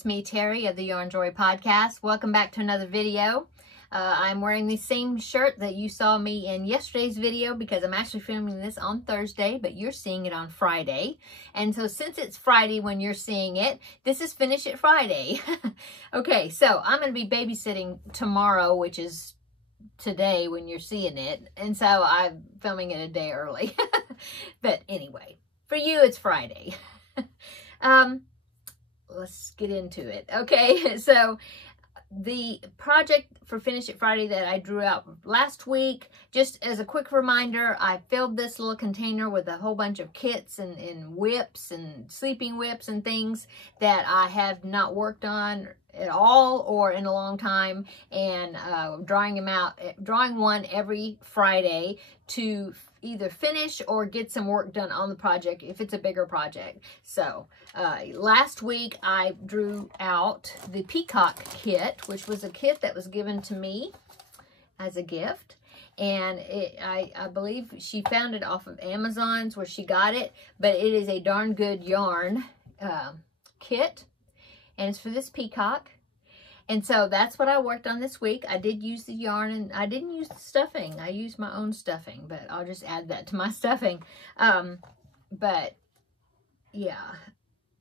it's me, Terry of the Yarn Joy Podcast. Welcome back to another video. I'm wearing the same shirt that you saw me in yesterday's video because I'm actually filming this on Thursday, but you're seeing it on Friday. And so since it's Friday when you're seeing it, this is Finish It Friday. Okay, so I'm going to be babysitting tomorrow, which is today when you're seeing it. And so I'm filming it a day early. But anyway, for you, it's Friday. Let's get into it. Okay, so the project for Finish It Friday that I drew out last week, just as a quick reminder, I filled this little container with a whole bunch of kits and whips and sleeping whips and things that I have not worked on at all or in a long time, and drawing one every Friday to either finish or get some work done on the project if it's a bigger project. So last week I drew out the Peacock kit, which was a kit that was given to me as a gift. And I believe she found it off of Amazon's where she got it, but it is a darn good yarn kit, and it's for this peacock. And so that's what I worked on this week. I did use the yarn, and I didn't use the stuffing. I used my own stuffing, but I'll just add that to my stuffing. But yeah,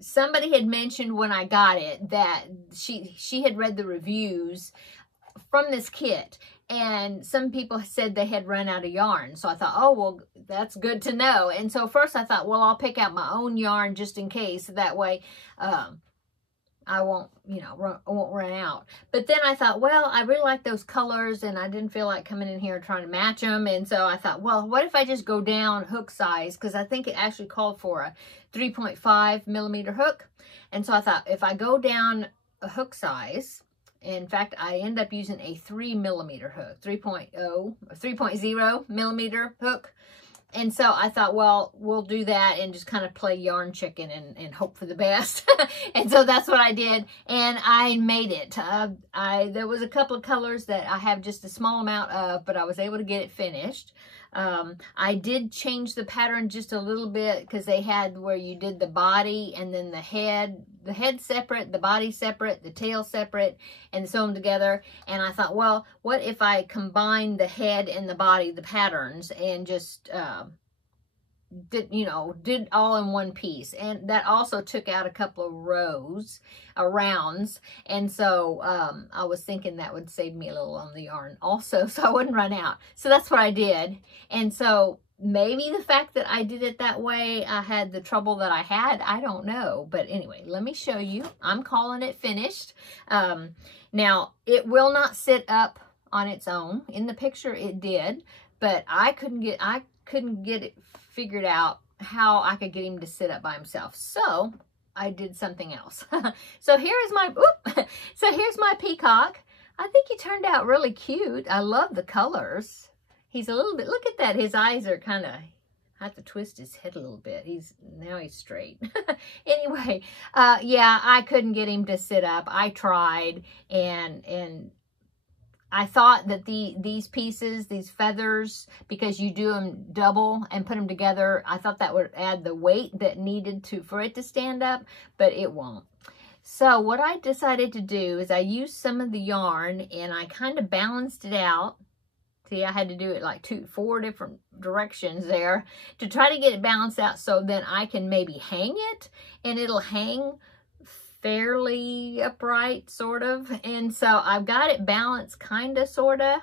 somebody had mentioned when I got it that she had read the reviews from this kit, and some people said they had run out of yarn. So I thought, oh, well, that's good to know. And so first I thought, well, I'll pick out my own yarn just in case. That way, I won't, I won't run out. But then I thought, well, I really like those colors, and I didn't feel like coming in here trying to match them. And so I thought, well, what if I just go down hook size? Because I think it actually called for a 3.5 millimeter hook. And so I thought, if I go down a hook size, in fact, I end up using a 3 millimeter hook, 3.0 millimeter hook. And so I thought, well, we'll do that and just kind of play yarn chicken and hope for the best. And so that's what I did, and I made it. There was a couple of colors that I have just a small amount of, but I was able to get it finished. I did change the pattern just a little bit because they had where you did the body and then the head separate, the body separate, the tail separate, and sew them together. And I thought, well, what if I combine the head and the body, the patterns, and just did all in one piece. And that also took out a couple of rounds. And so I was thinking that would save me a little on the yarn also, so I wouldn't run out. So that's what I did. And so maybe the fact that I did it that way, I had the trouble that I had, I don't know. But anyway, let me show you. I'm calling it finished. Now, it will not sit up on its own. In the picture, it did, but I couldn't get it figured out how I could get him to sit up by himself. So I did something else. So here's my peacock. I think he turned out really cute. I love the colors. He's a little bit, look at that. His eyes are kind of, I have to twist his head a little bit. Now he's straight. Anyway, yeah, I couldn't get him to sit up. I tried, and I thought that these pieces, these feathers, because you do them double and put them together, I thought that would add the weight that needed for it to stand up, but it won't. So what I decided to do is I used some of the yarn and I kind of balanced it out. See, I had to do it like 4 different directions there to try to get it balanced out so then I can maybe hang it, and it'll hang fairly upright, sort of. And so I've got it balanced, kind of, sort of.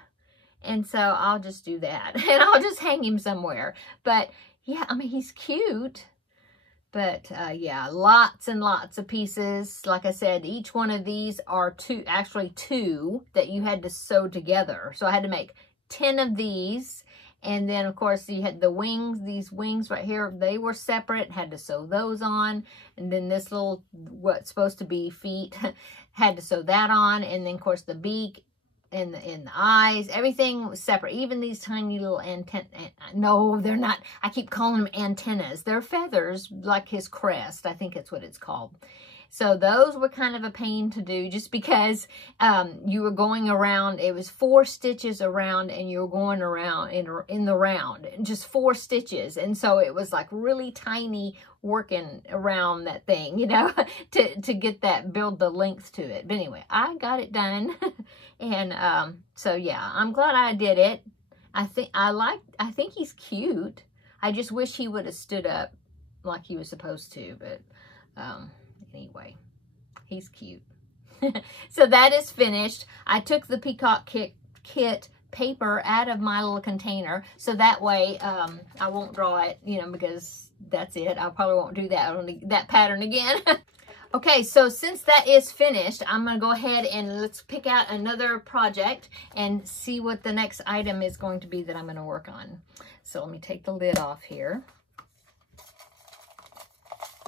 And so I'll just do that. And I'll just hang him somewhere. But yeah, I mean, he's cute. But yeah, lots and lots of pieces. Like I said, each one of these are actually two that you had to sew together. So I had to make 10 of these. And then, of course, you had the wings, these wings right here, they were separate, had to sew those on. And then this little, what's supposed to be feet, had to sew that on. And then, of course, the beak and the eyes, everything was separate. Even these tiny little antennas. No, they're not. I keep calling them antennas. They're feathers, like his crest. I think that's what it's called. So those were kind of a pain to do just because you were going around. It was 4 stitches around and you were going around in the round, just 4 stitches. And so it was like really tiny working around that thing, you know, to get that, build the length to it. But anyway, I got it done. And so yeah, I'm glad I did it. I think he's cute. I just wish he would have stood up like he was supposed to, but anyway, he's cute. So that is finished. I took the Peacock kit paper out of my little container, so that way I won't draw it, you know, because that's it. I probably won't do that pattern again. Okay, so since that is finished, I'm going to go ahead and let's pick out another project and see what the next item is going to be that I'm going to work on. So let me take the lid off here.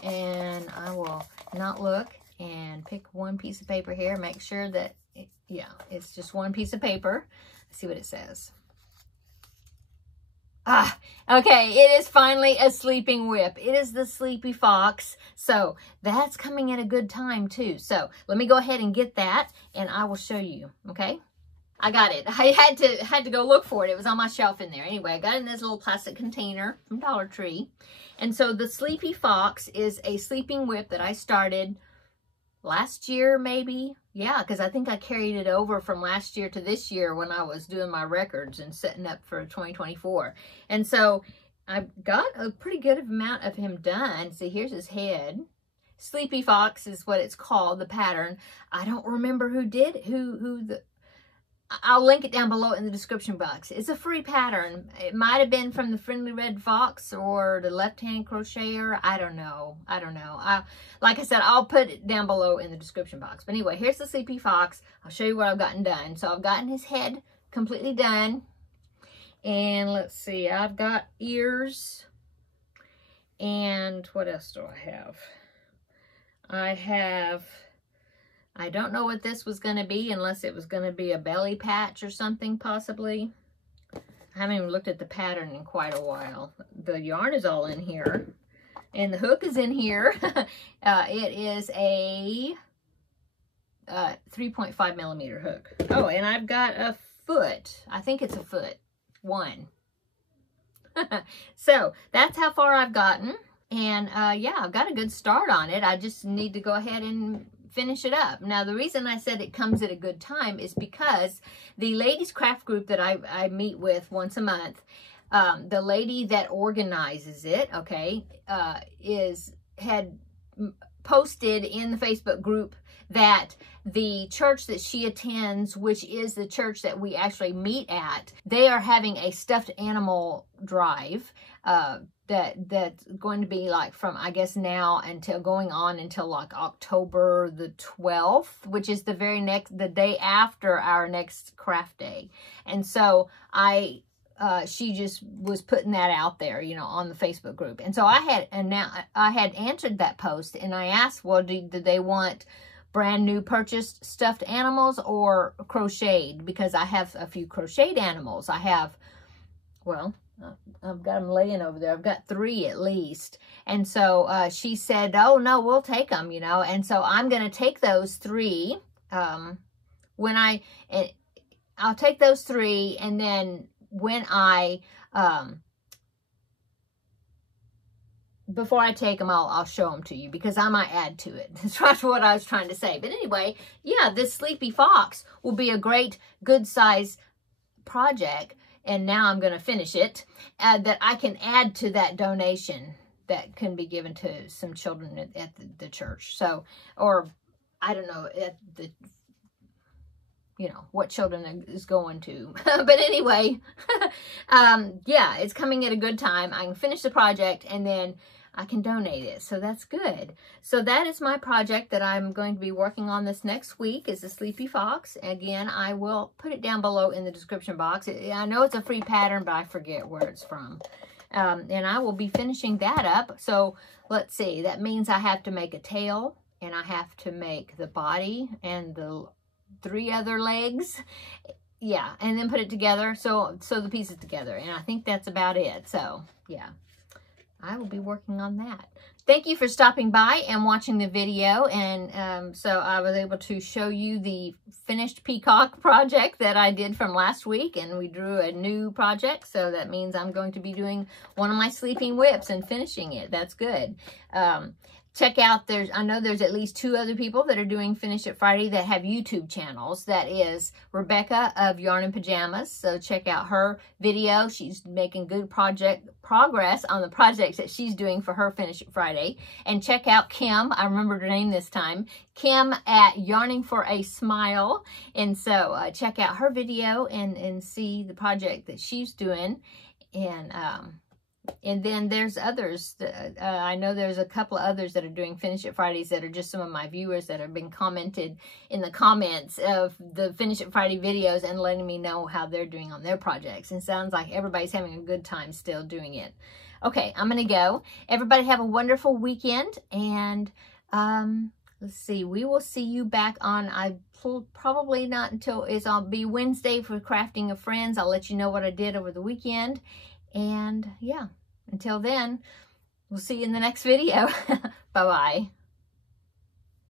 And I will not look and pick one piece of paper here. Make sure that, yeah, it's just one piece of paper. Let's see what it says. Ah, okay, it is finally a sleeping whip. It is the Sleepy Fox. So that's coming at a good time too. So let me go ahead and get that and I will show you, okay? I got it. I had to go look for it. It was on my shelf in there. Anyway, I got it in this little plastic container from Dollar Tree. And so the Sleepy Fox is a sleeping whip that I started last year, maybe. Yeah, because I think I carried it over from last year to this year when I was doing my records and setting up for 2024. And so I got a pretty good amount of him done. See, here's his head. Sleepy Fox is what it's called, the pattern. I don't remember who did, I'll link it down below in the description box. It's a free pattern. It might have been from the Friendly Red Fox or the Left Hand Crocheter. I don't know. Like I said, I'll put it down below in the description box. But anyway, here's the Sleepy Fox. I'll show you what I've gotten done. So I've gotten his head completely done. And let's see, I've got ears. And what else do I have? I don't know what this was going to be, unless it was going to be a belly patch or something, possibly. I haven't even looked at the pattern in quite a while. The yarn is all in here, and the hook is in here. It is a 3.5 millimeter hook. Oh, and I've got a foot. I think it's a foot. 1. So that's how far I've gotten. And yeah, I've got a good start on it. I just need to go ahead and finish it up. Now, the reason I said it comes at a good time is because the ladies craft group that I meet with once a month, the lady that organizes it, okay, had posted in the Facebook group that the church that she attends, which is the church that we actually meet at, they are having a stuffed animal drive that's going to be like from, I guess, now until going on until like October the 12th, which is the day after our next craft day. And so she just was putting that out there, you know, on the Facebook group. And so I had answered that post and I asked, well, did they want brand new purchased stuffed animals or crocheted? Because I have a few crocheted animals. I have, well, I've got them laying over there. I've got 3 at least. And so she said, oh, no, we'll take them, you know. And so I'm going to take those 3. I'll take those 3. And then when before I take them, I'll show them to you because I might add to it. That's what I was trying to say. But anyway, yeah, this Sleepy Fox will be a great, good size project. And now I'm going to finish it, that I can add to that donation that can be given to some children at the church. So, or I don't know, at the, you know, what children is going to. But anyway, yeah, it's coming at a good time. I can finish the project and then I can donate it. So that's good. So that is my project that I'm going to be working on this next week, is the Sleepy Fox. Again, I will put it down below in the description box. I know it's a free pattern, but I forget where it's from. And I will be finishing that up. So let's see, that means I have to make a tail and I have to make the body and the 3 other legs. Yeah, and then put it together. So the pieces together. And I think that's about it. So yeah. I will be working on that. thank you for stopping by and watching the video. And so I was able to show you the finished peacock project that I did from last week, and we drew a new project. So that means I'm going to be doing one of my sleeping whips and finishing it. That's good. Check out, I know there's at least 2 other people that are doing Finish It Friday that have YouTube channels. That is Rebecca of Yarn and Pajamas. So check out her video. She's making good progress on the projects that she's doing for her Finish It Friday. And check out Kim, I remembered her name this time, Kim at Yarning for a Smile. And so check out her video and see the project that she's doing. And then there's others. I know there's a couple of others that are doing Finish It Fridays that are just some of my viewers that have been commented in the comments of the Finish It Friday videos and letting me know how they're doing on their projects. And sounds like everybody's having a good time still doing it. Okay, I'm going to go. Everybody have a wonderful weekend. And let's see, we will see you back on, probably not until I'll be Wednesday for Crafting of Friends. I'll let you know what I did over the weekend. And yeah, until then, we'll see you in the next video. Bye-bye.